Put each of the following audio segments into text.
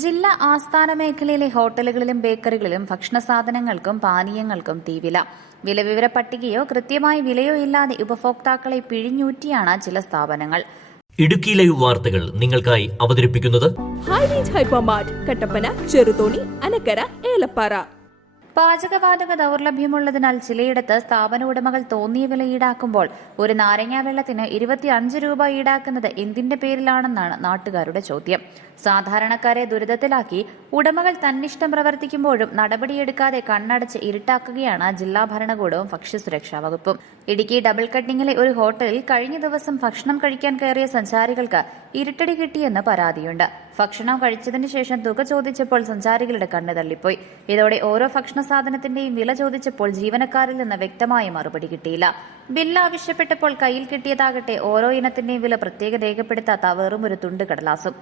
ജില്ലാ ആസ്ഥാന മേഖലയിലെ ഹോട്ടലുകളിലും ബേക്കറികളിലും ഭക്ഷണ സാധനങ്ങൾക്കും പാനീയങ്ങൾക്കും തീവില. വിലവിവര പട്ടികയോ കൃത്യമായ വിലയോ ഇല്ലാതെ ഉപഭോക്താക്കളെ പിഴിഞ്ഞൂറ്റിയാണ് ചില സ്ഥാപനങ്ങൾ. ഇടുക്കി ലൈവ് വാർത്തകൾ നിങ്ങൾക്കായി അവതരിപ്പിക്കുന്നത് ഹൈറേഞ്ച് ഹൈപ്പർമാർട്ട്, കട്ടപ്പന, ചെറുതോണി, അനക്കര, ഏലപ്പാറ. പാചകവാതക ദൗർലഭ്യമുള്ളതിനാൽ ചിലയിടത്ത് സ്ഥാപന ഉടമകൾ തോന്നിയ വില ഈടാക്കുമ്പോൾ ഒരു നാരങ്ങാ വെള്ളത്തിന് 25 രൂപ ഈടാക്കുന്നത് എന്തിന്റെ പേരിലാണെന്നാണ് നാട്ടുകാരുടെ ചോദ്യം. സാധാരണക്കാരെ ദുരിതത്തിലാക്കി ഉടമകൾ തന്നിഷ്ടം പ്രവർത്തിക്കുമ്പോഴും നടപടിയെടുക്കാതെ കണ്ണടച്ച് ഇരുട്ടാക്കുകയാണ് ജില്ലാ ഭരണകൂടവും ഭക്ഷ്യസുരക്ഷാ വകുപ്പും. ഇടുക്കി ഡബിൾ കട്ടിങ്ങിലെ ഒരു ഹോട്ടലിൽ കഴിഞ്ഞ ദിവസം ഭക്ഷണം കഴിക്കാൻ കയറിയ സഞ്ചാരികൾക്ക് ഇരുട്ടടി കിട്ടിയെന്ന് പരാതിയുണ്ട്. ഭക്ഷണം കഴിച്ചതിന് ശേഷം തുക ചോദിച്ചപ്പോൾ സഞ്ചാരികളുടെ കണ്ണ് തള്ളിപ്പോയി. ഇതോടെ ഓരോ ഭക്ഷണ സാധനത്തിന്റെയും വില ചോദിച്ചപ്പോൾ ജീവനക്കാരിൽ നിന്ന് വ്യക്തമായ മറുപടി കിട്ടിയില്ല. ബില്ല് ആവശ്യപ്പെട്ടപ്പോൾ കയ്യിൽ കിട്ടിയതാകട്ടെ ഓരോ ഇനത്തിന്റെയും വില പ്രത്യേകം രേഖപ്പെടുത്താത്ത വെറും ഒരു തുണ്ട് കടലാസും.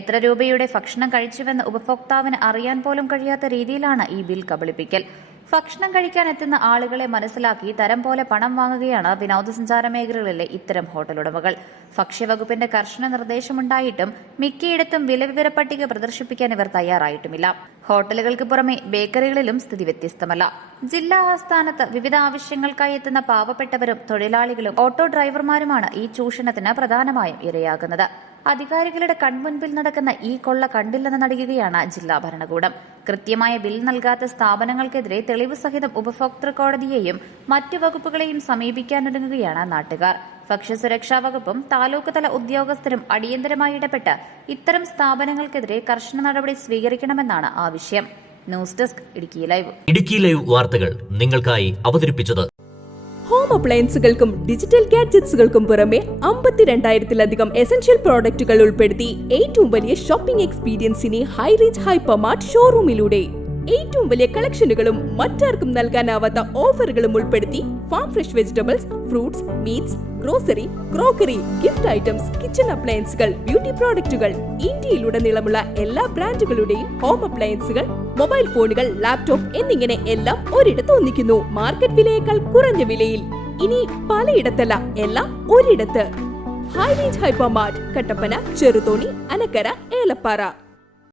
എത്ര രൂപയുടെ ഭക്ഷണം കഴിച്ചുവെന്ന് ഉപഭോക്താവിന് അറിയാൻ പോലും കഴിയാത്ത രീതിയിലാണ് ഈ ബിൽ കബളിപ്പിക്കൽ. ഭക്ഷണം കഴിക്കാൻ എത്തുന്ന ആളുകളെ മനസ്സിലാക്കി തരം പോലെ പണം വാങ്ങുകയാണ് വിനോദസഞ്ചാര മേഖലകളിലെ ഇത്തരം ഹോട്ടലുടമകൾ. ഭക്ഷ്യവകുപ്പിന്റെ കർശന നിർദ്ദേശമുണ്ടായിട്ടും മിക്കയിടത്തും വിലവിവര പട്ടിക പ്രദർശിപ്പിക്കാൻ ഇവർ തയ്യാറായിട്ടുമില്ല. ഹോട്ടലുകൾക്ക് പുറമെ ബേക്കറികളിലും സ്ഥിതി വ്യത്യസ്തമല്ല. ജില്ലാ ആസ്ഥാനത്ത് വിവിധ ആവശ്യങ്ങൾക്കായി എത്തുന്ന പാവപ്പെട്ടവരും തൊഴിലാളികളും ഓട്ടോ ഡ്രൈവർമാരുമാണ് ഈ ചൂഷണത്തിന് പ്രധാനമായും ഇരയാകുന്നത്. അധികാരികളുടെ കൺമുൻപിൽ നടക്കുന്ന ഈ കൊള്ള കണ്ടില്ലെന്ന് നടിക്കുകയാണ് ജില്ലാ ഭരണകൂടം. കൃത്യമായ ബിൽ നൽകാത്ത സ്ഥാപനങ്ങൾക്കെതിരെ തെളിവ് സഹിതം ഉപഭോക്തൃ കോടതിയെയും മറ്റു വകുപ്പുകളെയും സമീപിക്കാനൊരുങ്ങുകയാണ് നാട്ടുകാർ. ഭക്ഷ്യസുരക്ഷാ വകുപ്പും താലൂക്ക് തല ഉദ്യോഗസ്ഥരും അടിയന്തരമായി ഇടപെട്ട് ഇത്തരം സ്ഥാപനങ്ങൾക്കെതിരെ കർശന നടപടി സ്വീകരിക്കണമെന്നാണ് ആവശ്യം. ന്യൂസ് ഡെസ്ക് ഇടുക്കി ലൈവ് വാർത്തകൾ നിങ്ങൾക്കായി അവതരിപ്പിച്ചത് ഹോം അപ്ലയൻസുകൾക്കും ഡിജിറ്റൽ ഗാഡ്ജറ്റ്സുകൾക്കും പുറമെ 52,000-ലധികം എസൻഷ്യൽ പ്രോഡക്റ്റുകൾ ഉൾപ്പെടുത്തി ഏറ്റവും വലിയ ഷോപ്പിംഗ് എക്സ്പീരിയൻസിനെ ഹൈറേഞ്ച് ഹൈപ്പർമാർട്ട് ഷോറൂമിലൂടെ ഏറ്റവും വലിയ കളക്ഷനുകളും മറ്റാർക്കും നൽകാനാവാത്ത ഓഫറുകളും ഉൾപ്പെടുത്തി farm fresh vegetables, fruits, meats, grocery, crockery, gift items, kitchen അപ്ലയൻസുകൾ, ബ്യൂട്ടി പ്രോഡക്റ്റുകൾ, ഇന്ത്യയിലുടനീളമുള്ള എല്ലാ ബ്രാൻഡുകളുടെയും ഹോം അപ്ലയൻസുകൾ, മൊബൈൽ ഫോണുകൾ, ലാപ്ടോപ്പ് എന്നിങ്ങനെ എല്ലാം ഒരിടത്ത് ഒന്നിക്കുന്നു. മാർക്കറ്റ് വിലയേക്കാൾ കുറഞ്ഞ വിലയിൽ. ഇനി പലയിടത്തല്ല, എല്ലാം ഒരിടത്ത്. High range hypermart, Kattappana, Cheruthoni, Anakkara, Elappara.